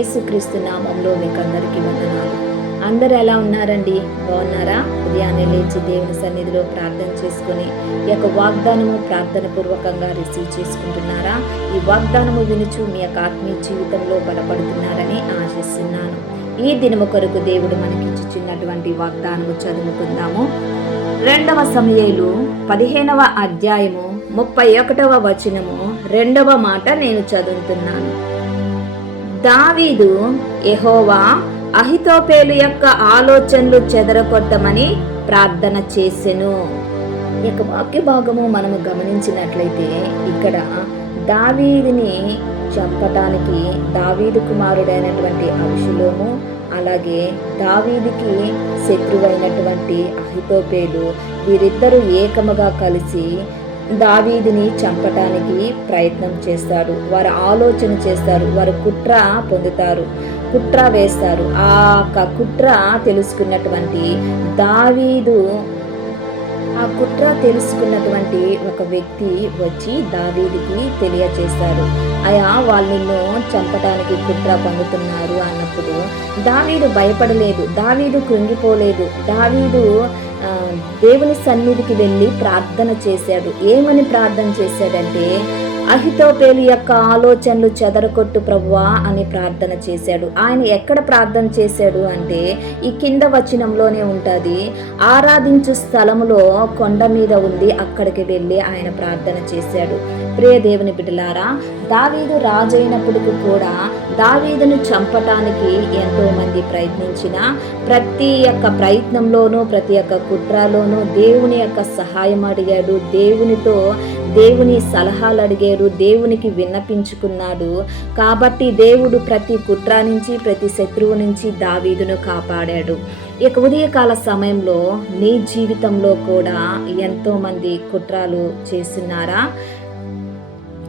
యేసుక్రీస్తు నామంలో మీకు అందరికీ వందనాలు. అందరు ఎలా ఉన్నారండి? బాగున్నారా? ఉదయాన్నే లేచి దేవుని సన్నిధిలో ప్రార్థన చేసుకుని ఈ యొక్క వాగ్దానము ప్రార్థన పూర్వకంగా రిసీవ్ చేసుకుంటున్నారా? ఈ వాగ్దానము వినుచు మీ యొక్క ఆత్మీయ జీవితంలో బలపడుతున్నారని ఆశిస్తున్నాను. ఈ దినము కొరకు దేవుడు మనకిచ్చుచున్నటువంటి వాగ్దానము చదువుకుందాము రెండవ సమయలు పదిహేనవ అధ్యాయము ముప్పై ఒకటవ వచనము రెండవ మాట నేను చదువుతున్నాను. దావీదు ఎహోవా అహితోపేలు యొక్క ఆలోచనలు చెదరగొట్టమని ప్రార్థన చేసెను. ఈ యొక్క వాక్య భాగము మనము గమనించినట్లయితే ఇక్కడ దావీదిని చంపటానికి దావీదు కుమారుడైనటువంటి అవిషులోము అలాగే దావీదికి శత్రువైనటువంటి అహితోపేలు వీరిద్దరూ ఏకముగా కలిసి దావీదిని చంపటానికి ప్రయత్నం చేస్తారు. వారు ఆలోచన చేస్తారు. వారు కుట్ర పొందుతారు. కుట్ర వేస్తారు. ఆ యొక్క కుట్ర తెలుసుకున్నటువంటి దావీదు ఆ కుట్ర తెలుసుకున్నటువంటి ఒక వ్యక్తి వచ్చి దావీదికి తెలియచేస్తారు. అయా వాళ్ళు నిన్ను కుట్ర పొందుతున్నారు అన్నప్పుడు దావీదు భయపడలేదు. దావీదు కృంగిపోలేదు. దావీదు దేవుని సన్నిధికి వెళ్ళి ప్రార్థన చేశాడు. ఏమని ప్రార్థన చేశాడంటే అహితోపేలు యొక్క ఆలోచనలు చెదరకొట్టు ప్రభువా అని ప్రార్థన చేశాడు. ఆయన ఎక్కడ ప్రార్థన చేశాడు అంటే ఈ కింద వచనంలోనే ఉంటుంది ఆరాధించు స్థలములో కొండ మీద ఉంది అక్కడికి వెళ్ళి ఆయన ప్రార్థన చేశాడు. ప్రియ దేవుని బిడ్డలారా దావీదు రాజైనప్పటికీ కూడా దావీదును చంపటానికి ఎంతోమంది ప్రయత్నించిన ప్రతి యొక్క ప్రయత్నంలోనూ ప్రతి ఒక్క కుట్రలోనూ దేవుని యొక్క సహాయం అడిగాడు. దేవునితో దేవుని సలహాలు అడిగాడు. దేవునికి విన్నపించుకున్నాడు. కాబట్టి దేవుడు ప్రతి కుట్ర నుంచి ప్రతి శత్రువు నుంచి దావీదును కాపాడాడు. ఇక ఉదయకాల సమయంలో నీ జీవితంలో కూడా ఎంతోమంది కుట్రాలు చేస్తున్నారా?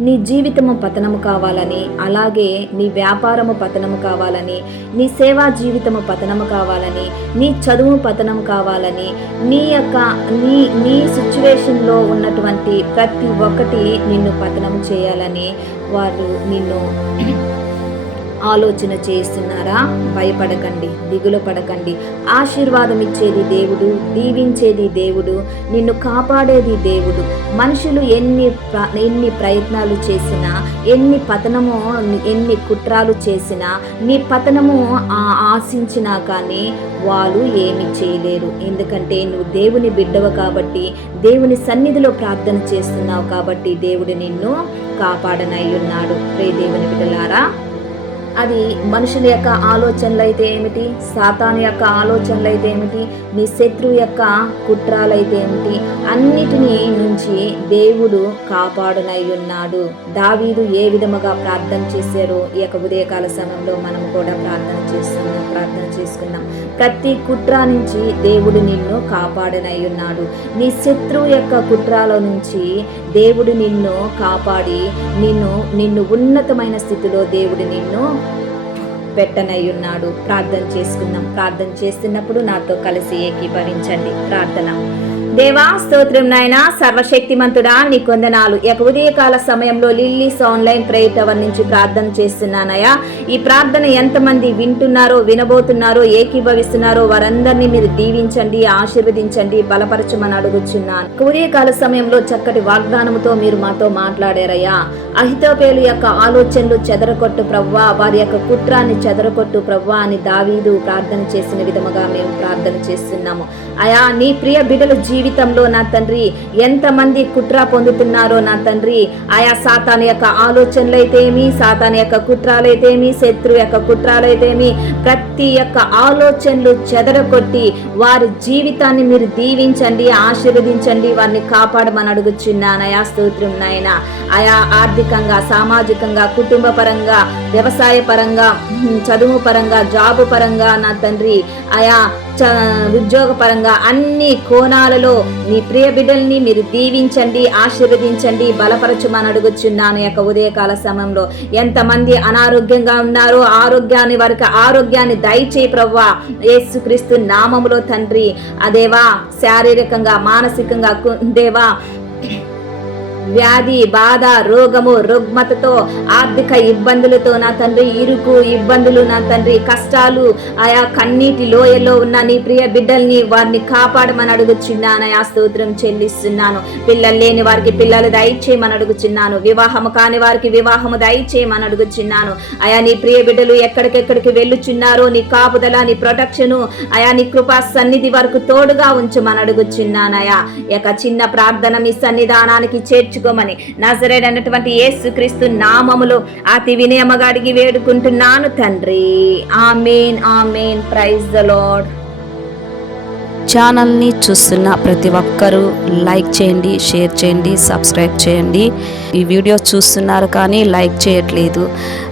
నీ జీవితము పతనము కావాలని అలాగే నీ వ్యాపారము పతనము కావాలని నీ సేవా జీవితము పతనము కావాలని నీ చదువు పతనం కావాలని నీ యొక్క నీ నీ సిచ్యువేషన్లో ఉన్నటువంటి ప్రతి ఒక్కటి నిన్ను పతనం చేయాలని వారు నిన్ను ఆలోచన చేస్తున్నారా? భయపడకండి దిగులు పడకండి. ఆశీర్వాదం ఇచ్చేది దేవుడు దీవించేది దేవుడు నిన్ను కాపాడేది దేవుడు. మనుషులు ఎన్ని ఎన్ని ప్రయత్నాలు చేసినా ఎన్ని పతనము ఎన్ని కుట్రాలు చేసినా నీ పతనము ఆశించినా కానీ వాళ్ళు ఏమి చేయలేరు. ఎందుకంటే నువ్వు దేవుని బిడ్డవు కాబట్టి దేవుని సన్నిధిలో ప్రార్థన చేస్తున్నావు కాబట్టి దేవుడు నిన్ను కాపాడనై ఉన్నాడు. ప్రే దేవుని బిడ్డలారా అది మనుషుల యొక్క ఆలోచనలు అయితే ఏమిటి? సాతాను యొక్క ఆలోచనలు అయితే ఏమిటి? నీ శత్రువు యొక్క కుట్రాలు అయితే ఏమిటి? అన్నిటినీ నుంచి దేవుడు కాపాడునై ఉన్నాడు. దావీదు ఏ విధముగా ప్రార్థన చేశారో ఈ యొక్క ఉదయకాల సమయంలో మనం కూడా ప్రార్థన చేస్తున్నాం ప్రార్థన చేసుకున్నాం. ప్రతి కుట్ర నుంచి దేవుడు నిన్ను కాపాడనై ఉన్నాడు. నీ శత్రువు యొక్క కుట్రాల నుంచి దేవుడు నిన్ను కాపాడి నిన్ను నిన్ను ఉన్నతమైన స్థితిలో దేవుడు నిన్ను పెట్టనయ్యున్నాడు ఉన్నాడు ప్రార్థన చేసుకుందాం. ప్రార్థన చేస్తున్నప్పుడు నాతో కలిసి ఏకీభవించండి. ప్రార్థన. దేవా స్తోత్రం నాయన సర్వశక్తిమంతుడా నీ కొందనాలు. ఈ యొక్క ఉదయకాల సమయంలో లిల్లీస్ ఆన్లైన్ ప్రేయర్ టవర్ నుంచి ప్రార్థన చేస్తున్నానయ్యా. ఈ ప్రార్థన ఎంతమంది వింటున్నారో వినబోతున్నారో ఏకీభవిస్తున్నారో వారందరినీ మీరు దీవించండి ఆశీర్వదించండి బలపరచమని అడుగుచున్నాను. ఉదయకాల సమయంలో చక్కటి వాగ్దానముతో మీరు మాతో మాట్లాడారయ్యా. అహితోపేలు యొక్క ఆలోచనలు చెదరకొట్టు ప్రవ్వా వారి యొక్క కుట్రాన్ని చెదరకొట్టు ప్రవ్వా అని దావీదు ప్రార్థన చేసిన విధముగా మేము ప్రార్థన చేస్తున్నాము. అయా నీ ప్రియ బిడ్డల జీవితంలో నా తండ్రి ఎంతమంది కుట్ర పొందుతున్నారో నా తండ్రి ఆయా సాతాని యొక్క ఆలోచనలైతేమి సాతాని యొక్క కుట్రాలైతేమి శత్రు యొక్క కుట్రాలైతేమి ప్రతి యొక్క ఆలోచనలు చెదరగొట్టి వారి జీవితాన్ని మీరు దీవించండి ఆశీర్వదించండి వారిని కాపాడమని అడుగుచున్నానయా స్తోత్రం నాయన. ఆయా ఆర్థికంగా సామాజికంగా కుటుంబ పరంగా వ్యవసాయ పరంగా చదువు పరంగా జాబు పరంగా నా తండ్రి ఆయా చ- అన్ని కోణాలలో మీ ప్రియ బిడ్డల్ని మీరు దీవించండి ఆశీర్వదించండి బలపరచమని అడుగుచున్నాను యొక్క ఉదయకాల సమయంలో. ఎంతమంది అనారోగ్యంగా ఉన్నారో ఆరోగ్యాన్ని వారికి ఆరోగ్యాన్ని దయచేయి ప్రవ్వా. యేసుక్రీస్తు నామములో తండ్రి. అదేవా శారీరకంగా మానసికంగా దేవా. వ్యాధి బాధ రోగము రుగ్మతతో ఆర్థిక ఇబ్బందులతో నా తండ్రి ఇరుకు ఇబ్బందులు నా తండ్రి కష్టాలు ఆయా కన్నీటి లోయలో ఉన్న నీ ప్రియ బిడ్డల్ని వారిని కాపాడమని అడుగుచున్నానయా స్తోత్రం చెల్లిస్తున్నాను. పిల్లలు లేని వారికి పిల్లలు దయచేయమని అడుగుచున్నాను. వివాహము కాని వారికి వివాహము దయచేయమని అడుగుచున్నాను. అయా నీ ప్రియ బిడ్డలు ఎక్కడికెక్కడికి వెళ్ళుచున్నారో నీ కాపుదల నీ ప్రొటెక్షను అయా నీ కృపా సన్నిధి వరకు తోడుగా ఉంచమని అడుగుచున్నానయా ఈ యొక్క చిన్న ప్రార్థన మీ సన్నిధానానికి చేర్చుకోమని యేసు యేసుక్రీస్తు నామములో అతి వినయమగా అడిగి వేడుకుంటున్నాను తండ్రి. Amen amen. Praise the lord ఛానల్ని చూస్తున్న ప్రతి ఒక్కరూ లైక్ చేయండి షేర్ చేయండి సబ్స్క్రైబ్ చేయండి. ఈ వీడియో చూస్తున్నారు కానీ లైక్ చేయట్లేదు.